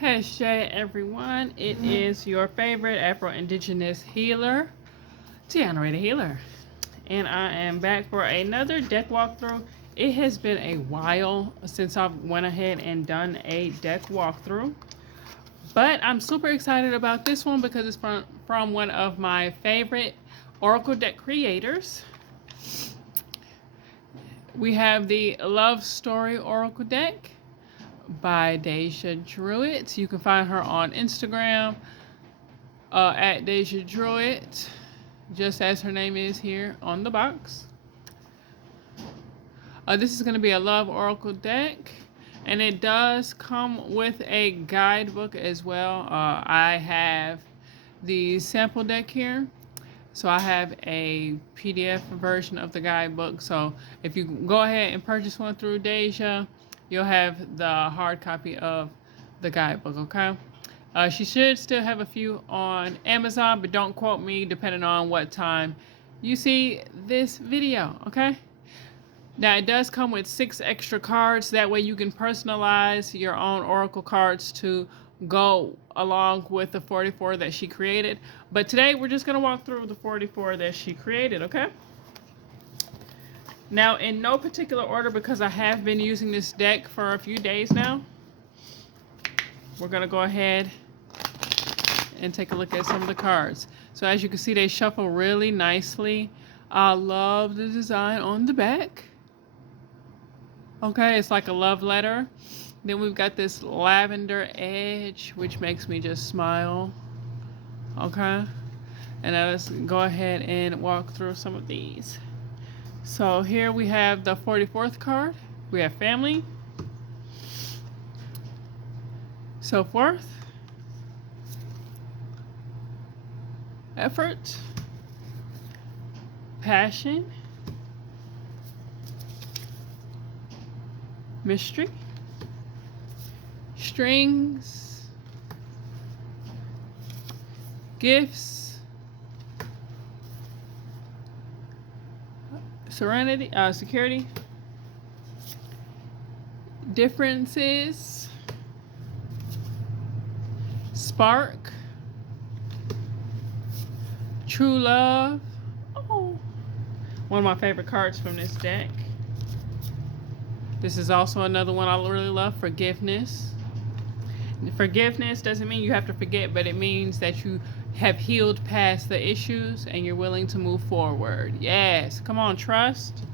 Hey everyone, it is your favorite Afro-Indigenous healer, Tiana the Healer, and I am back for another deck walkthrough. It has been a while since I went ahead and done a deck walkthrough, but I'm super excited about this one because it's from one of my favorite Oracle deck creators. We have the Love Story Oracle deck by Deja Drewit. You can find her on Instagram at Deja Drewit, just as her name is here on the box. This is going to be a Love Oracle deck, and it does come with a guidebook as well. I have the sample deck here, so I have a PDF version of the guidebook. So if you go ahead and purchase one through Deja, you'll have the hard copy of the guidebook, okay? She should still have a few on Amazon, but don't quote me depending on what time you see this video, okay? Now, it does come with 6 extra cards. That way you can personalize your own Oracle cards to go along with the 44 that she created. But today, we're just going to walk through the 44 that she created, okay? Now, in no particular order, because I have been using this deck for a few days now, we're going to go ahead and take a look at some of the cards. So as you can see, they shuffle really nicely. I love the design on the back. Okay, it's like a love letter. Then we've got this lavender edge, which makes me just smile. Okay, and now let's go ahead and walk through some of these. So here we have the 44th card. We have family, self-worth, effort, passion, mystery, strings, gifts, serenity, security, differences, spark, true love. Oh, one of my favorite cards from this deck. This is also another one I really love, forgiveness. Forgiveness doesn't mean you have to forget, but it means that you have healed past the issues and you're willing to move forward. Yes, come on, trust.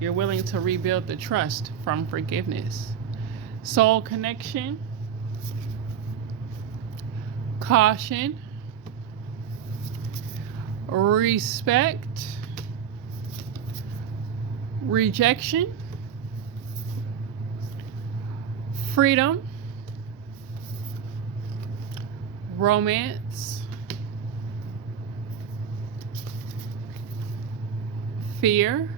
You're willing to rebuild the trust from forgiveness. Soul connection, caution, respect, rejection, freedom, romance, fear,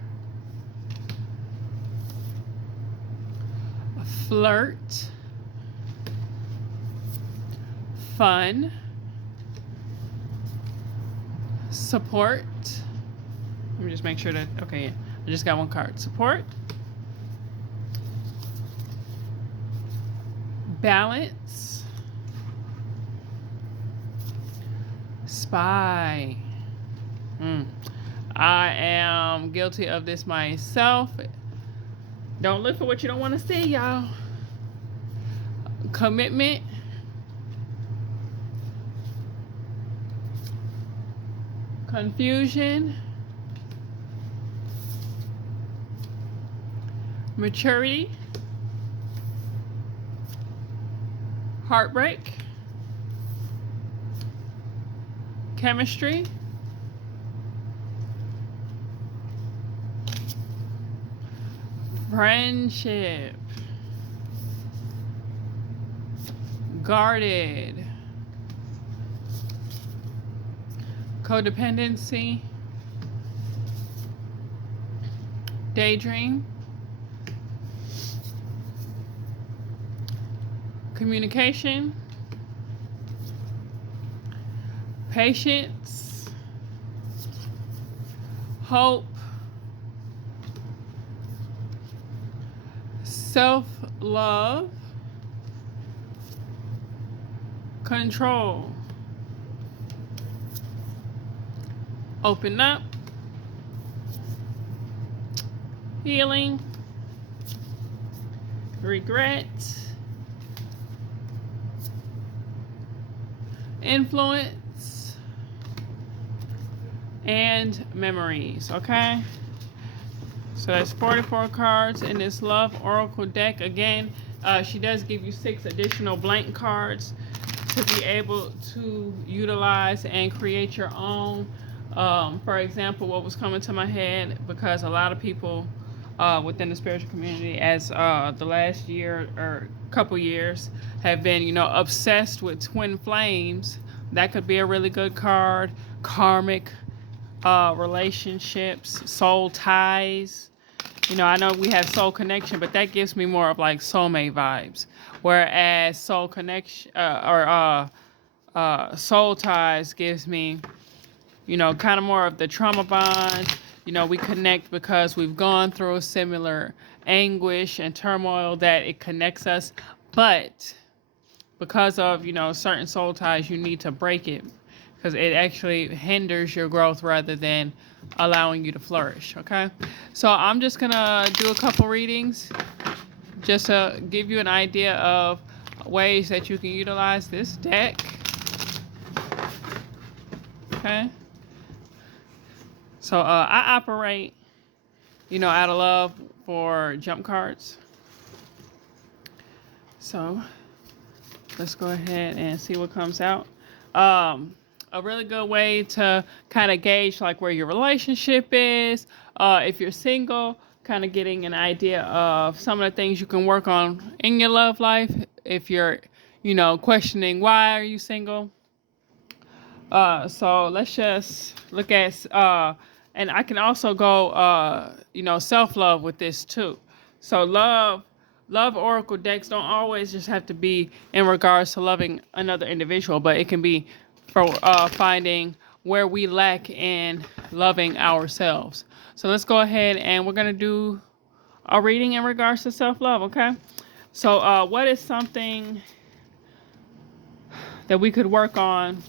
flirt, fun, support. Let me just make sure that, okay, yeah, I just got one card. Support, balance, spy. I am guilty of this myself. Don't look for what you don't want to see, y'all. Commitment, confusion, maturity, heartbreak, chemistry, friendship, guarded, codependency, daydream, communication, patience, hope, self-love, control. Open up. Healing. Regret. Influence. And memories. Okay? So that's 44 cards in this Love Oracle deck. Again, she does give you 6 additional blank cards to be able to utilize and create your own. For example, what was coming to my head, because a lot of people within the spiritual community, as the last year or couple years, have been, you know, obsessed with twin flames. That could be a really good card. Karmic relationships, soul ties. You know, I know we have soul connection, but that gives me more of like soulmate vibes. Whereas soul connection soul ties gives me, you know, kind of more of the trauma bond. You know, we connect because we've gone through a similar anguish and turmoil that it connects us. But because of, you know, certain soul ties, you need to break it, because it actually hinders your growth rather than allowing you to flourish. Okay, so I'm just gonna do a couple readings just to give you an idea of ways that you can utilize this deck. Okay, so I operate, you know, out of love for jump cards. So let's go ahead and see what comes out. A really good way to kind of gauge like where your relationship is. If you're single, kind of getting an idea of some of the things you can work on in your love life. If you're, you know, questioning why are you single. So let's just look at, and I can also go, you know, self-love with this too. So love oracle decks don't always just have to be in regards to loving another individual, but it can be for finding where we lack in loving ourselves. So let's go ahead and we're going to do a reading in regards to self-love, okay? So what is something that we could work on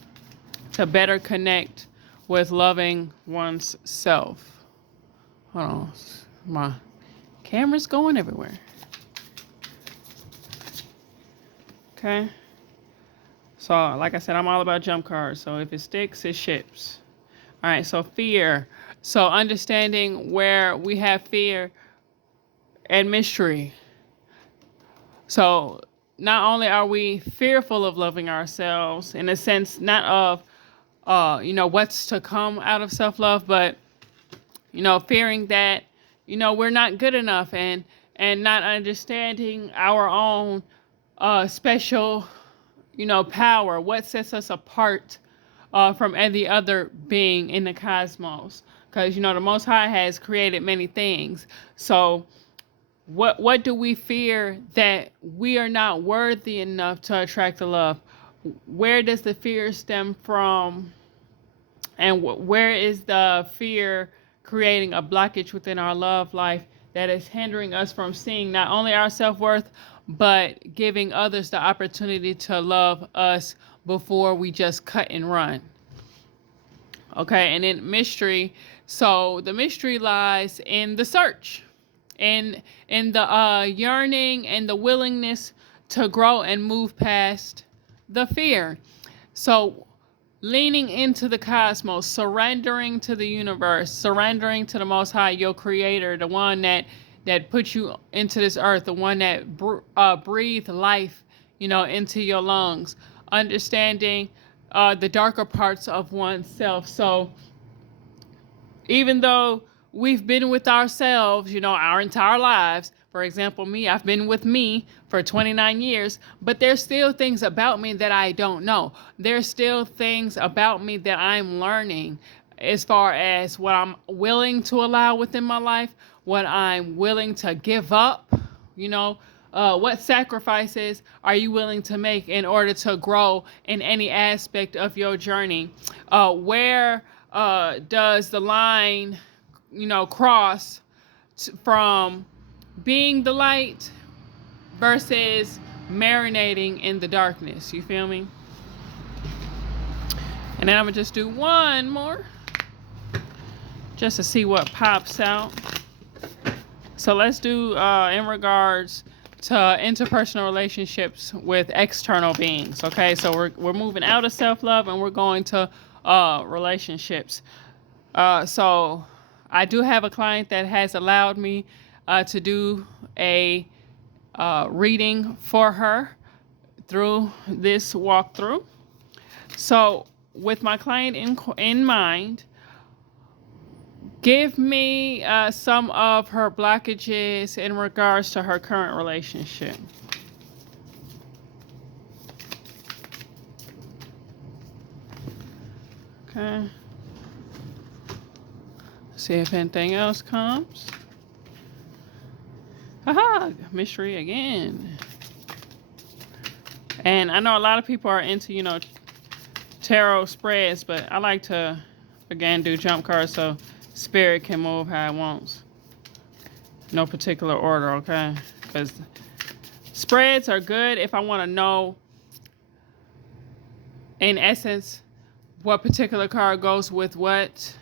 to better connect with loving one's self? Hold on. My camera's going everywhere. Okay. So, like I said, I'm all about jump cards. So if it sticks, it ships. All right, so fear. So understanding where we have fear and mystery. So not only are we fearful of loving ourselves, in a sense, not of, you know, what's to come out of self-love, but, you know, fearing that, you know, we're not good enough, and not understanding our own special, you know, power, what sets us apart from any other being in the cosmos. Because, you know, the Most High has created many things. So what do we fear that we are not worthy enough to attract the love? Where does the fear stem from? And where is the fear creating a blockage within our love life that is hindering us from seeing not only our self-worth, but giving others the opportunity to love us before we just cut and run? Okay, and then mystery. So the mystery lies in the search, in the yearning and the willingness to grow and move past the fear. So leaning into the cosmos, surrendering to the universe, surrendering to the Most High, your creator, the one that put you into this earth, the one that breathed life, you know, into your lungs, understanding the darker parts of oneself. So even though we've been with ourselves, you know, our entire lives, for example, me, I've been with me for 29 years, but there's still things about me that I don't know. There's still things about me that I'm learning, as far as what I'm willing to allow within my life, what I'm willing to give up, you know, what sacrifices are you willing to make in order to grow in any aspect of your journey? Where does the line, you know, cross from being the light versus marinating in the darkness? You feel me? And then I'm going to just do one more just to see what pops out. So let's do in regards to interpersonal relationships with external beings. Okay, so we're moving out of self-love and we're going to relationships. So I do have a client that has allowed me to do a reading for her through this walkthrough. So with my client in mind, give me some of her blockages in regards to her current relationship. Okay. See if anything else comes. Haha, mystery again. And I know a lot of people are into, tarot spreads, but I like to, again, do jump cards so Spirit can move how it wants. No particular order, okay? Because spreads are good if I want to know, in essence, what particular card goes with what.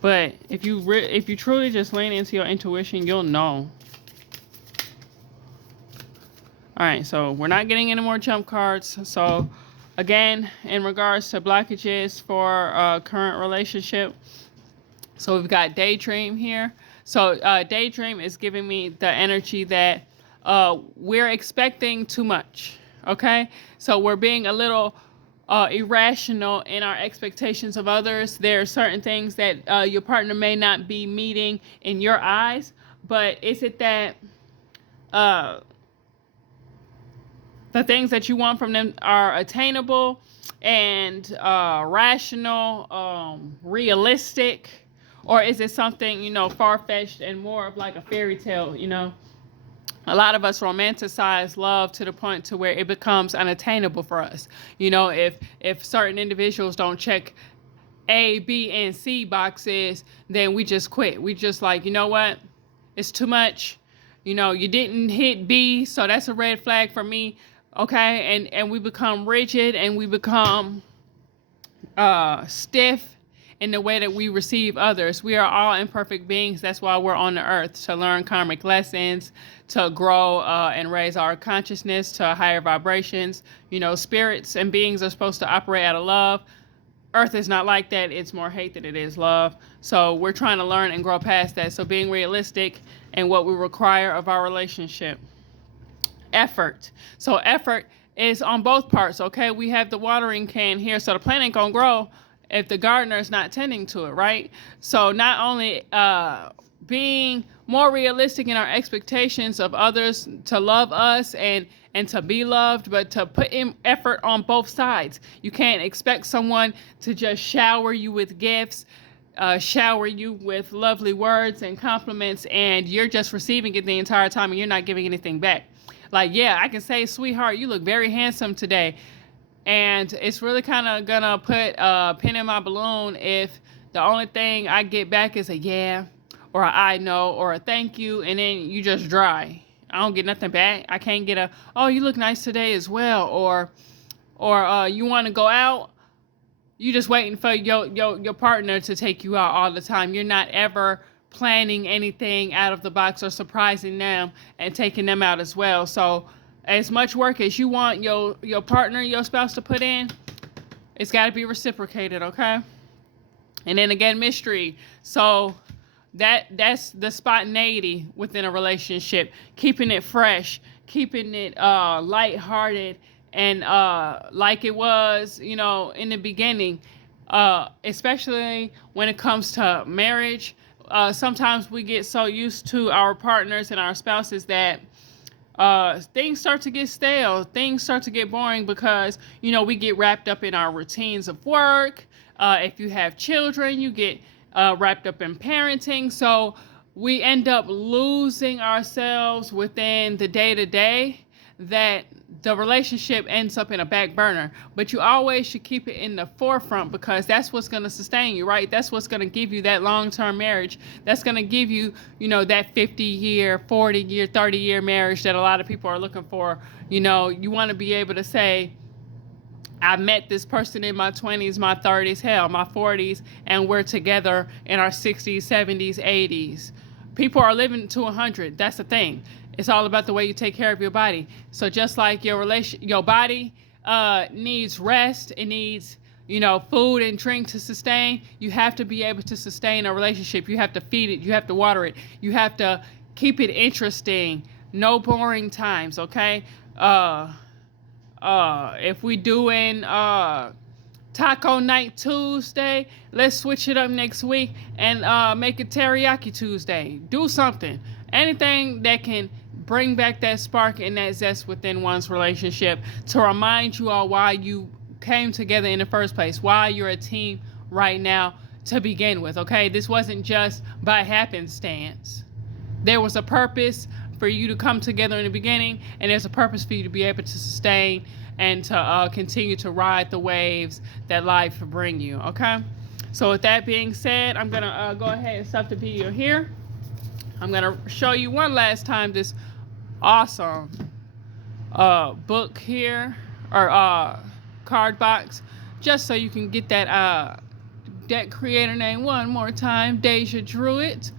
But if you truly just lean into your intuition, you'll know. All right, so we're not getting any more jump cards. So again, in regards to blockages for current relationship, so we've got daydream here. So daydream is giving me the energy that we're expecting too much. Okay, so we're being a little irrational in our expectations of others. There are certain things that your partner may not be meeting in your eyes, but is it that the things that you want from them are attainable and rational, realistic, or is it something, far-fetched and more of like a fairy tale? A lot of us romanticize love to the point to where it becomes unattainable for us. If certain individuals don't check A, B, and C boxes, then we just quit. We just like, you know what? It's too much. You didn't hit B, so that's a red flag for me. Okay, and we become rigid and we become stiff in the way that we receive others. We are all imperfect beings. That's why we're on the earth, to learn karmic lessons, to grow and raise our consciousness to higher vibrations. Spirits and beings are supposed to operate out of love. Earth is not like that. It's more hate than it is love. So we're trying to learn and grow past that. So being realistic and what we require of our relationship. Effort. So effort is on both parts, okay? We have the watering can here, so the plant ain't gonna grow if the gardener is not tending to it, right? So not only being more realistic in our expectations of others to love us and to be loved, but to put in effort on both sides. You can't expect someone to just shower you with gifts, shower you with lovely words and compliments, and you're just receiving it the entire time and you're not giving anything back. Like, yeah, I can say, sweetheart, you look very handsome today. And it's really kind of going to put a pin in my balloon if the only thing I get back is a yeah, or a I know, or a thank you, and then you just dry. I don't get nothing back. I can't get a, oh, you look nice today as well. Or you want to go out. You just waiting for your partner to take you out all the time. You're not ever planning anything out of the box or surprising them and taking them out as well. So as much work as you want your partner, your spouse to put in, it's got to be reciprocated, okay? And then again, mystery. So that's the spontaneity within a relationship, keeping it fresh, keeping it lighthearted and like it was, in the beginning, especially when it comes to marriage. Sometimes we get so used to our partners and our spouses that things start to get stale. Things start to get boring because, we get wrapped up in our routines of work. If you have children, you get wrapped up in parenting. So we end up losing ourselves within the day-to-day that the relationship ends up in a back burner. But you always should keep it in the forefront because that's what's going to sustain you, right? That's what's going to give you that long-term marriage. That's going to give you, that 50-year, 40-year, 30-year marriage that a lot of people are looking for. You want to be able to say, I met this person in my 20s, my 30s, hell, my 40s, and we're together in our 60s, 70s, 80s. People are living to 100. That's the thing. It's all about the way you take care of your body. So just like your body needs rest, it needs, food and drink to sustain. You have to be able to sustain a relationship. You have to feed it. You have to water it. You have to keep it interesting. No boring times, okay? If we doing Taco Night Tuesday, let's switch it up next week and make it Teriyaki Tuesday. Do something. Anything that can bring back that spark and that zest within one's relationship to remind you all why you came together in the first place, why you're a team right now to begin with, okay? This wasn't just by happenstance. There was a purpose for you to come together in the beginning, and there's a purpose for you to be able to sustain and to continue to ride the waves that life will bring you, okay? So with that being said, I'm going to go ahead and stop the video here. I'm going to show you one last time this awesome book here, or card box, just so you can get that deck creator name one more time, Deja Drewit.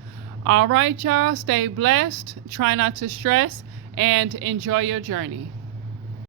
All right, y'all, stay blessed, try not to stress, and enjoy your journey.